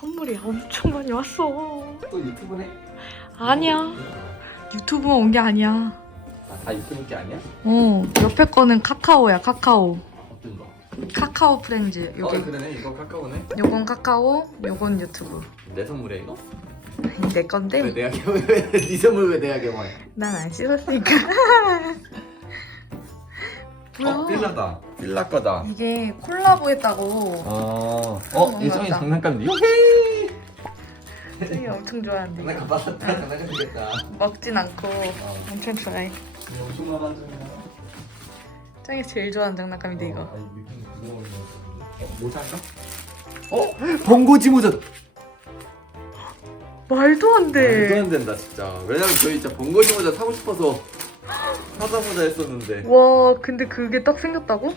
선물이 엄청 많이 왔어. 또 유튜브네? 아니야. 유튜브만 온 게 아니야. 아, 다 유튜브 게 아니야? 어, 옆에 거는 카카오야, 카카오. 어떤 거? 카카오 프렌즈. 어 요게. 그러네 이거 카카오네 요건 카카오, 요건 유튜브. 내 선물이야 이거? 내 건데 왜 내가 개봉해? 네 선물 왜 내가 개봉해? 난 안 씻었으니까. 어 뭐야? 필라다 필라 거다 이게 콜라보 했다고. 어, 어, 어, 맞다. 장난감 요헤이! 되게 엄청 좋아한대. 장난감 받았다, 장난감 생겼다. 먹진 않고 어. 엄청 좋아해. 엄청 많아지네. 짱이 제일 좋아하는 장난감인데 이거. 어, 모자인가? 어? 번고지 모자! 말도 안 말도 돼. 안 된다, 진짜. 왜냐면 저희 진짜 번고지 모자 사고 싶어서 사다 보자 했었는데. 와, 근데 그게 딱 생겼다고?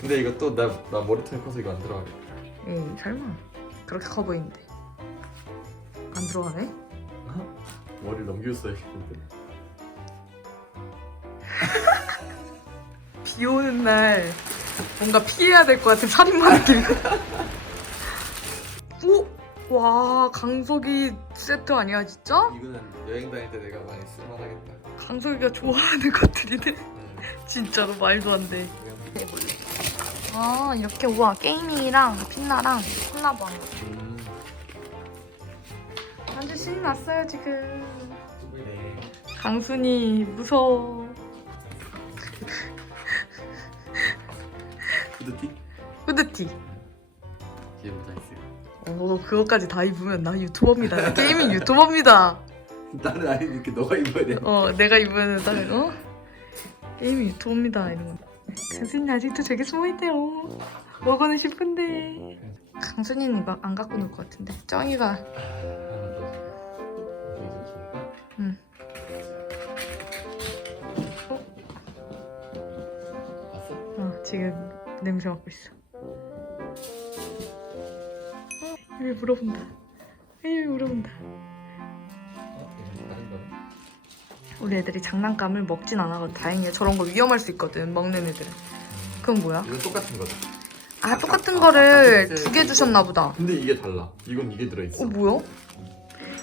근데 이거 또 나 나 머리털 커서 이거 안 들어가겠다. 에이, 설마. 그렇게 커 보이는데. 안 들어가네? 머리 넘겼어야겠는데. 비 오는 날 뭔가 피해야 될 것 같은 살인마 느낌. 오! 와, 강석이 세트 아니야, 진짜? 이거는 여행 다닐 때 내가 많이 쓸만하겠다. 강석이가 좋아하는 것들이네. 음, 진짜로 말도 안 돼. 해볼래. 아, 이렇게 우와, 게이밍이랑 빛나랑 콜라보한 거. 음, 완전 신이 났어요, 지금. 쭈구리네. 강순이 무서워. 후드티? 후드티. 있 어요. 오, 그것까지 다 입으면 나 유튜버입니다. 게이밍 유튜버입니다. 나는 아니니까 너가 입어야 돼. 어, 내가 입으면 딱, 어? 게이밍 유튜버입니다. 이런 거. 강순이 아직도 저기 숨어있대요. 먹고는 싶은데. 강순이는 이거 안 갖고 놀 것 같은데. 쩡이가 응. 어, 지금 냄새 맡고 있어. 왜 물어본다. 왜 물어본다. 어? 우리 애들이 장난감을 먹진 않아서 다행이야. 저런 거 위험할 수 있거든. 먹는 애들은. 그건 뭐야? 이건 똑같은 거다. 아 똑같은 아, 거를 아, 두개 주셨나 보다. 근데 이게 달라. 이건 이게 들어있어. 어 뭐야?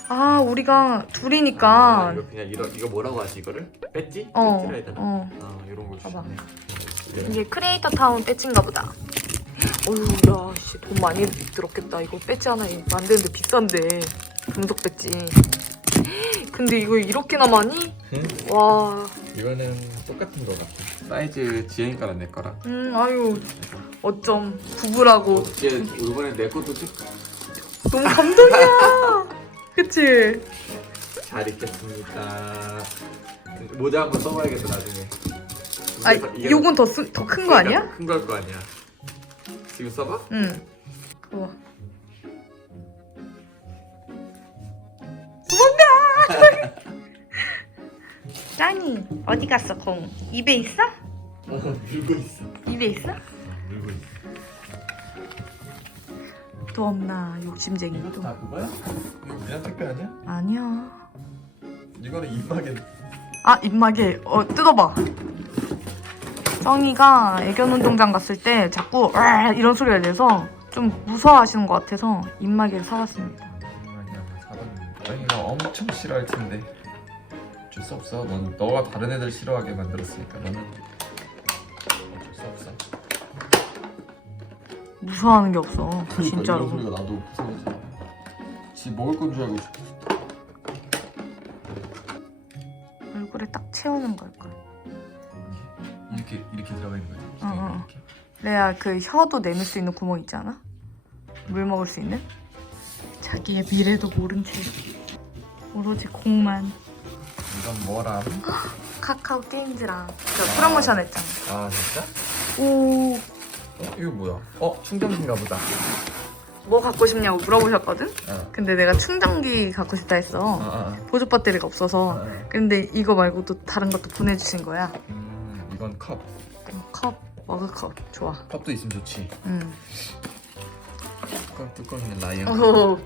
아 우리가 아, 둘이니까 이거 그냥 이런 이거 뭐라고 하지 이거를? 배지? 어, 배지라 해야 되나? 어. 아 이런 걸 봐봐. 주시네. 이게 크리에이터 타운 배지인가 보다. 어휴 야 씨 돈 많이 들었겠다. 이거 배지 하나 만드는데 비싼데 금속 배지. 근데 이거 이렇게나 많이? 응? 와, 이거는 똑같은 거 같아. 사이즈 거랑 내 거랑. 음 아유 어쩜 부부라고 어째 이번에 내 것도 찍. 너무 감동이야. 그치? 잘 입겠습니다. 모자 한번 써봐야겠다 나중에. 아 요건 더더큰 거 아니야? 큰 걸 거 아니야. 지금 써봐? 응. 우와. 도망가! 짱이 어디 갔어 공? 입에 있어? 어 물고 있어. 입에 있어? 어, 물고 있어. 또 없나 욕심쟁이 이것도 또. 다 그거야? 이거 그냥 택배 아니야? 아니야. 이거는 입마개. 아 입마개 어 뜯어봐. 쩡이가 애견 운동장 갔을 때 자꾸 으아 이런 소리가 내서 좀 무서워하시는 것 같아서 입마개를 사왔습니다. 짱이가 엄청 싫어할 텐데. 어쩔 수 없어. 넌 너가 다른 애들 싫어하게 만들었으니까 너는 어쩔 수 없어. 무서워하는 게 없어 그러니까 진짜로. 이런 소리가 나도 무서워지. 지 먹을 건 줄 알고 얼굴에 딱 채우는 걸걸. 이렇게 이렇게 들어가 있는 거지. 어, 어. 이렇게. 레아 그 혀도 내밀 수 있는 구멍 있지 않아? 물 먹을 수 있는? 자기의 미래도 모른 채 오로지 공만 이건 뭐람? 카카오 게임즈랑 저 프로모션 했잖아 아 진짜? 오, 어 이거 뭐야? 어 충전기인가 보다. 뭐 갖고 싶냐고 물어보셨거든? 어. 근데 내가 충전기 갖고 싶다 했어 아, 아, 보조 배터리가 없어서 아. 아. 근데 이거 말고 또 다른 것도 보내주신 거야 음 이건 컵. 어, 컵, 머그컵 좋아 컵도 있으면 좋지. 응. 뚜껑 뚜껑 있는 라이언. 오, 오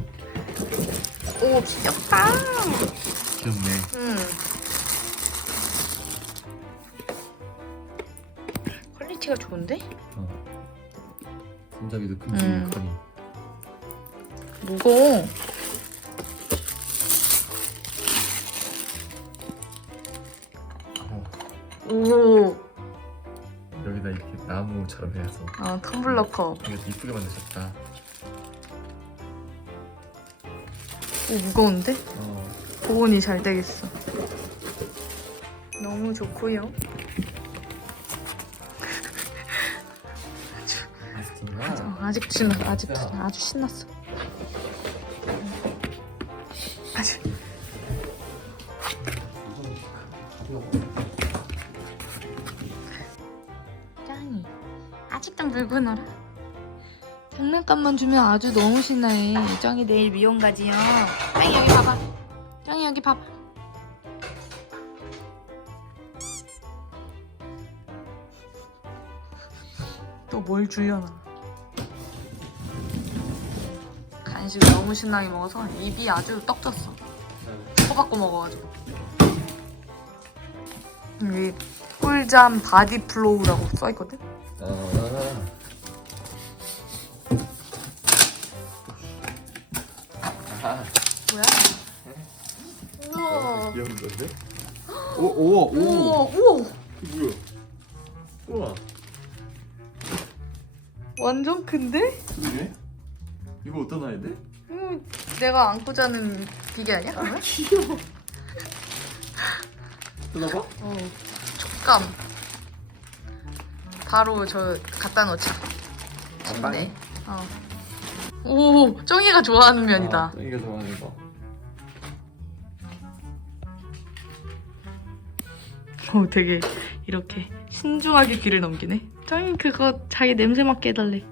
귀엽다 귀엽네. 응. 퀄리티가 좋은데? 어. 손잡이도 음. 큼직하니. 무거워. 어, 오. 나무처럼 해서 아 텀블러 컵. 이거 이쁘게 만드셨다. 오 무거운데? 어. 보온이 잘 되겠어. 너무 좋고요. 맛있구나. 어, 아직 신나. 아직 아주 신났어. 아주. 물고 놀아. 장난감만 주면 아주 너무 신나해. 짱이 내일 미용 가지요. 짱이 여기 봐봐. 짱이 여기 봐봐. 또 뭘 주려나? 간식을 너무 신나게 먹어서 입이 아주 떡졌어. 쳐갖고 먹어가지고. 여기 꿀잠 바디 플로우라고 써있거든? 아. 아. 뭐야? 우와. 귀여운 건데? 오, 오, 오. 우와, 우와. 이게 뭐야? 우와. 완전 큰데? 그러게? 이거 어떤 아이인데? 음, 내가 안고 자는 기계 아니야? 그러면? 귀여워. 뜯어봐? 어, 촉감. 바로 저 갖다 놓자. 침대. 어. 오, 쩡이가 좋아하는 면이다. 아, 이게 좋아하는 거. 어, 되게 이렇게 신중하게 귀를 넘기네. 쩡이 그거 자기 냄새 맡게 해달래.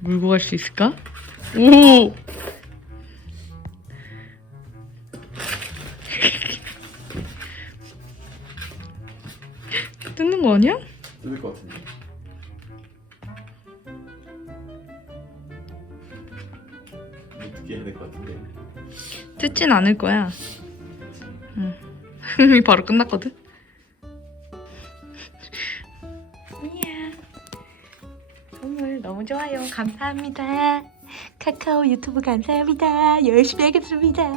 물고 갈 수 있을까? 오! 거 아니야? 뜯을 것 같은데. 어떻게 해야 될 것 같은데. 뜯진 않을 거야. 응. 흥이 바로 끝났거든. 선물 너무 좋아요. 감사합니다. 카카오 유튜브 감사합니다. 열심히 하겠습니다.